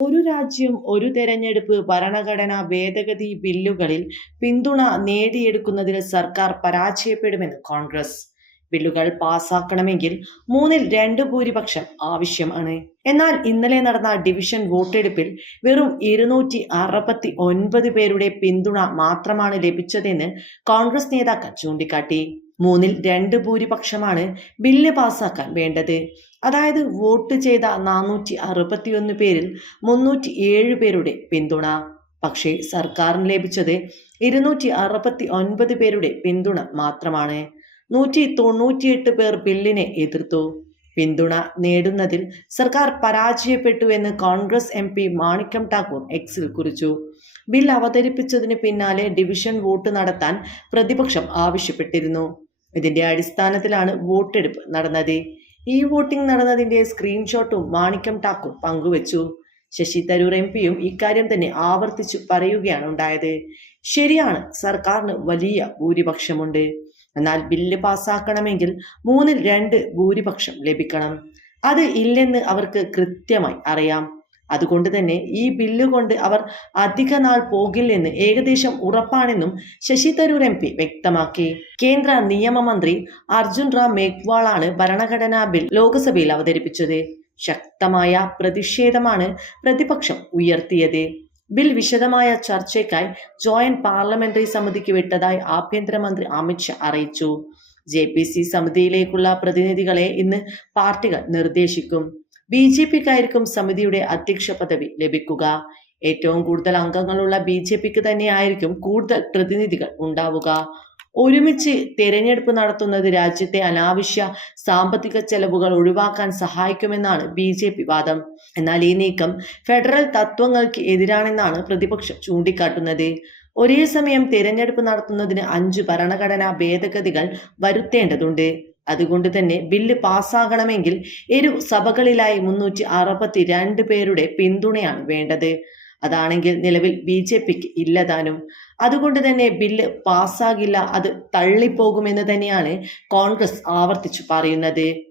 ഒരു രാജ്യം ഒരു തെരഞ്ഞെടുപ്പ് ഭരണഘടനാ ഭേദഗതി ബില്ലുകളിൽ പിന്തുണ നേടിയെടുക്കുന്നതിൽ സർക്കാർ പരാജയപ്പെടുമെന്ന് കോൺഗ്രസ്. ബില്ലുകൾ പാസാക്കണമെങ്കിൽ മൂന്നിൽ രണ്ട് ഭൂരിപക്ഷം ആവശ്യമാണ്. എന്നാൽ ഇന്നലെ നടന്ന ഡിവിഷൻ വോട്ടെടുപ്പിൽ വെറും ഇരുന്നൂറ്റി അറുപത്തി ഒൻപത് പേരുടെ പിന്തുണ മാത്രമാണ് ലഭിച്ചതെന്ന് കോൺഗ്രസ് നേതാക്കൾ ചൂണ്ടിക്കാട്ടി. മൂന്നിൽ രണ്ട് ഭൂരിപക്ഷമാണ് ബില്ല് പാസാക്കാൻ വേണ്ടത്. അതായത് വോട്ട് ചെയ്ത നാനൂറ്റി അറുപത്തിയൊന്ന് പേരിൽ മുന്നൂറ്റി ഏഴ് പേരുടെ പിന്തുണ. പക്ഷേ സർക്കാരിന് ലഭിച്ചത് ഇരുന്നൂറ്റി അറുപത്തി ഒൻപത് പേരുടെ പിന്തുണ മാത്രമാണ്. നൂറ്റി തൊണ്ണൂറ്റിയെട്ട് പേർ ബില്ലിനെ എതിർത്തു. പിന്തുണ നേടുന്നതിൽ സർക്കാർ പരാജയപ്പെട്ടു എന്ന് കോൺഗ്രസ് എം പി മാണിക്കം ഠാക്കൂർ എക്സിൽ കുറിച്ചു. ബിൽ അവതരിപ്പിച്ചതിന് പിന്നാലെ ഡിവിഷൻ വോട്ട് നടത്താൻ പ്രതിപക്ഷം ആവശ്യപ്പെട്ടിരുന്നു. ഇതിന്റെ അടിസ്ഥാനത്തിലാണ് വോട്ടെടുപ്പ് നടന്നത്. ഈ വോട്ടിംഗ് നടന്നതിന്റെ സ്ക്രീൻഷോട്ടും മാണിക്കം ടാക്കും പങ്കുവച്ചു. ശശി തരൂർ എം പിയും ഇക്കാര്യം തന്നെ ആവർത്തിച്ചു പറയുകയാണ് ഉണ്ടായത്. ശരിയാണ് സർക്കാരിന് വലിയ ഭൂരിപക്ഷമുണ്ട്. എന്നാൽ ബില്ല് പാസ്സാക്കണമെങ്കിൽ മൂന്നിൽ രണ്ട് ഭൂരിപക്ഷം ലഭിക്കണം. അത് ഇല്ലെന്ന് അവർക്ക് കൃത്യമായി അറിയാം. അതുകൊണ്ട് തന്നെ ഈ ബില്ല് കൊണ്ട് അവർ അധിക നാൾ പോകില്ലെന്ന് ഏകദേശം ഉറപ്പാണെന്നും ശശി തരൂർ എം പി വ്യക്തമാക്കി. കേന്ദ്ര നിയമമന്ത്രി അർജുൻ റാം മേഘ്വാളാണ് ഭരണഘടനാ ബിൽ ലോക്സഭയിൽ അവതരിപ്പിച്ചത്. ശക്തമായ പ്രതിഷേധമാണ് പ്രതിപക്ഷം ഉയർത്തിയത്. ബിൽ വിശദമായ ചർച്ചയ്ക്കായി ജോയിന്റ് പാർലമെന്ററി സമിതിക്ക് വിട്ടതായി ആഭ്യന്തരമന്ത്രി അമിത്ഷാ അറിയിച്ചു. ജെ പി സി സമിതിയിലേക്കുള്ള പ്രതിനിധികളെ ഇന്ന് പാർട്ടികൾ നിർദ്ദേശിക്കും. ബി ജെ പിക്കായിരിക്കും സമിതിയുടെ അധ്യക്ഷ പദവി ലഭിക്കുക. ഏറ്റവും കൂടുതൽ അംഗങ്ങളുള്ള ബി ജെ പിക്ക് തന്നെയായിരിക്കും കൂടുതൽ പ്രതിനിധികൾ ഉണ്ടാവുക. ഒരുമിച്ച് തെരഞ്ഞെടുപ്പ് നടത്തുന്നത് രാജ്യത്തെ അനാവശ്യ സാമ്പത്തിക ചെലവുകൾ ഒഴിവാക്കാൻ സഹായിക്കുമെന്നാണ് ബി ജെ പി വാദം. എന്നാൽ ഈ നീക്കം ഫെഡറൽ തത്വങ്ങൾക്ക് എതിരാണെന്നാണ് പ്രതിപക്ഷം ചൂണ്ടിക്കാട്ടുന്നത്. ഒരേ സമയം തിരഞ്ഞെടുപ്പ് നടത്തുന്നതിന് അഞ്ച് ഭരണഘടനാ ഭേദഗതികൾ വരുത്തേണ്ടതുണ്ട്. അതുകൊണ്ട് തന്നെ ബില്ല് പാസ്സാകണമെങ്കിൽ ഇരു സഭകളിലായി മുന്നൂറ്റി അറുപത്തി രണ്ട് പേരുടെ പിന്തുണയാണ് വേണ്ടത്. അതാണെങ്കിൽ നിലവിൽ ബി ജെ പിക്ക് ഇല്ലതാനും അതുകൊണ്ട് തന്നെ ബില്ല് പാസ്സാകില്ല അത് തള്ളിപ്പോകുമെന്ന് തന്നെയാണ് കോൺഗ്രസ് ആവർത്തിച്ചു പറയുന്നത്.